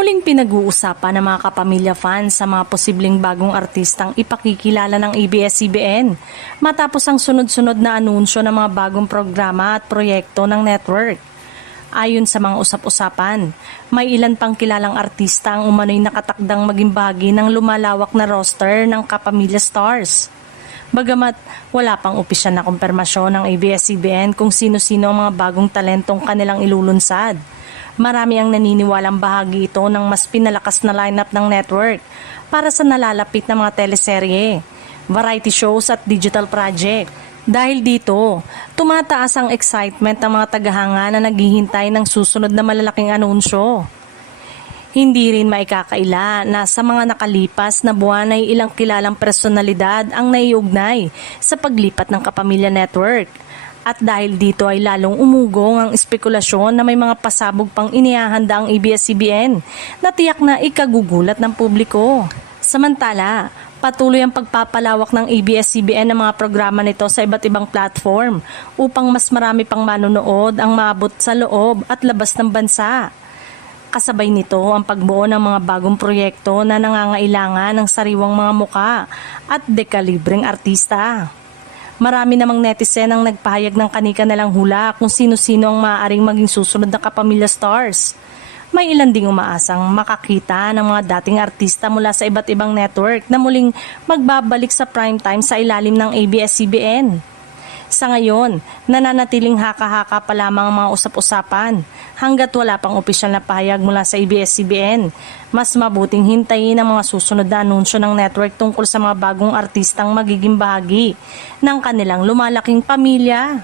Muling pinag-uusapan ng mga kapamilya fans sa mga posibleng bagong artistang ipakikilala ng ABS-CBN matapos ang sunod-sunod na anunsyo ng mga bagong programa at proyekto ng network. Ayon sa mga usap-usapan, may ilan pang kilalang artista ang umano'y nakatakdang maging bahagi ng lumalawak na roster ng Kapamilya Stars. Bagamat wala pang opisyal na kumpirmasyon ng ABS-CBN kung sino-sino ang mga bagong talentong kanilang ilulunsad, marami ang naniniwalang bahagi ito ng mas pinalakas na lineup ng network para sa nalalapit na mga teleserye, variety shows at digital project. Dahil dito, tumataas ang excitement ng mga tagahanga na naghihintay ng susunod na malalaking anunsyo. Hindi rin maikakaila na sa mga nakalipas na buwan ay ilang kilalang personalidad ang naiugnay sa paglipat ng Kapamilya Network. At dahil dito ay lalong umugong ang espekulasyon na may mga pasabog pang inihahanda ang ABS-CBN na tiyak na ikagugulat ng publiko. Samantala, patuloy ang pagpapalawak ng ABS-CBN ng mga programa nito sa iba't ibang platform upang mas marami pang manonood ang maabot sa loob at labas ng bansa. Kasabay nito ang pagbuo ng mga bagong proyekto na nangangailangan ng sariwang mga muka at dekalibreng artista. Marami namang netizen ang nagpahayag ng kani-kanilang hula kung sino-sino ang maaaring maging susunod na Kapamilya Stars. May ilan ding umaasang makakita ng mga dating artista mula sa iba't ibang network na muling magbabalik sa primetime sa ilalim ng ABS-CBN. Sa ngayon, nananatiling haka-haka pa lamang ang mga usap-usapan hanggat wala pang opisyal na pahayag mula sa ABS-CBN. Mas mabuting hintayin ang mga susunod na anunsyo ng network tungkol sa mga bagong artistang magiging bahagi ng kanilang lumalaking pamilya.